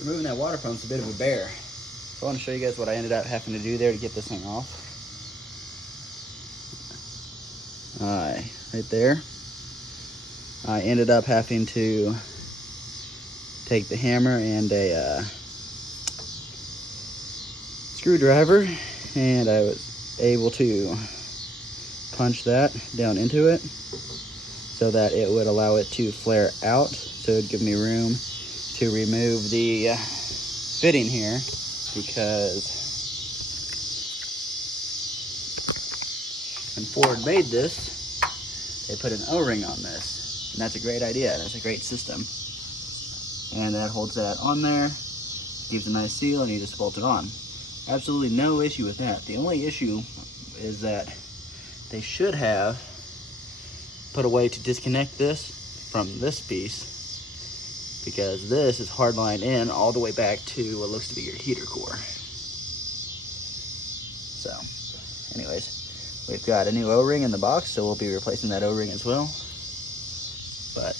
Removing that water pump's a bit of a bear. So I want to show you guys what I ended up having to do there to get this thing off. Alright, right there. I ended up having to take the hammer and a screwdriver, and I was able to punch that down into it so that it would allow it to flare out, so it would give me room to remove the fitting here, because when Ford made this, they put an O-ring on this, and that's a great idea. That's a great system, and that holds that on there, gives a nice seal, and you just bolt it on. Absolutely no issue with that. The only issue is that they should have put a way to disconnect this from this piece, because this is hardlined in all the way back to what looks to be your heater core. So, anyways, we've got a new O-ring in the box, so we'll be replacing that O-ring as well. But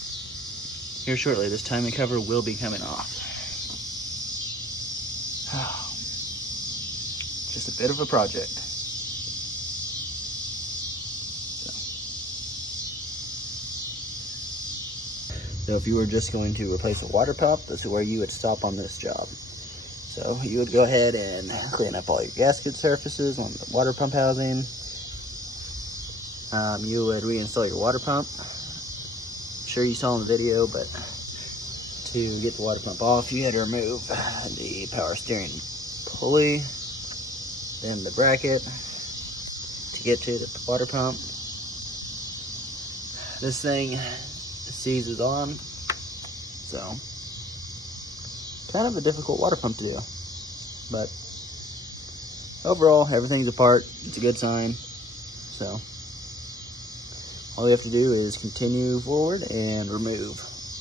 here shortly, this timing cover will be coming off. Just a bit of a project. So if you were just going to replace a water pump, this is where you would stop on this job. So you would go ahead and clean up all your gasket surfaces on the water pump housing. You would reinstall your water pump. I'm sure you saw in the video, but to get the water pump off, you had to remove the power steering pulley, then the bracket to get to the water pump. This thing seizes on, so kind of a difficult water pump to do, but overall everything's apart. It's a good sign. So all you have to do is continue forward and remove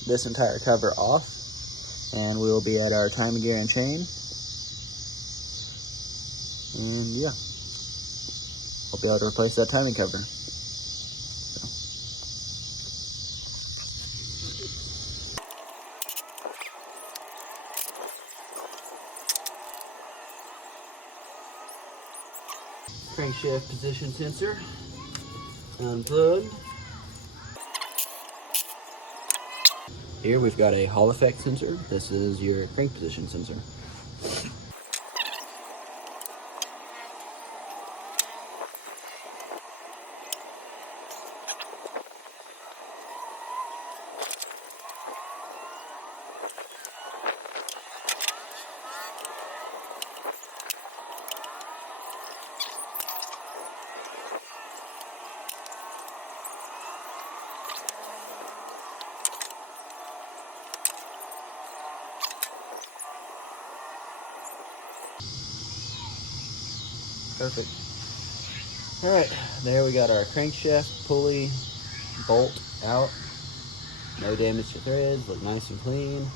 this entire cover off, and we will be at our timing gear and chain. And yeah, I'll be able to replace that timing cover. Crankshaft position sensor unplugged. Here we've got a Hall effect sensor. This is your crank position sensor. Perfect. Alright, there we got our crankshaft pulley bolt out. No damage to threads, look nice and clean.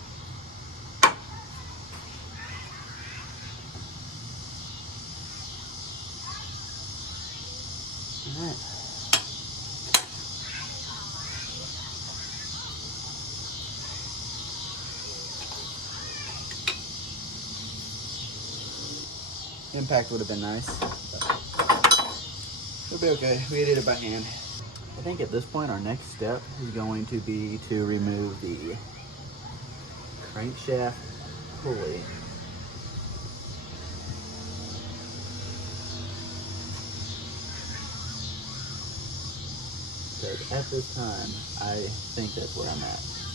Alright. Impact would have been nice, but it'll be okay. We did it by hand. I think at this point our next step is going to be to remove the crankshaft pulley. Because at this time, I think that's where I'm at.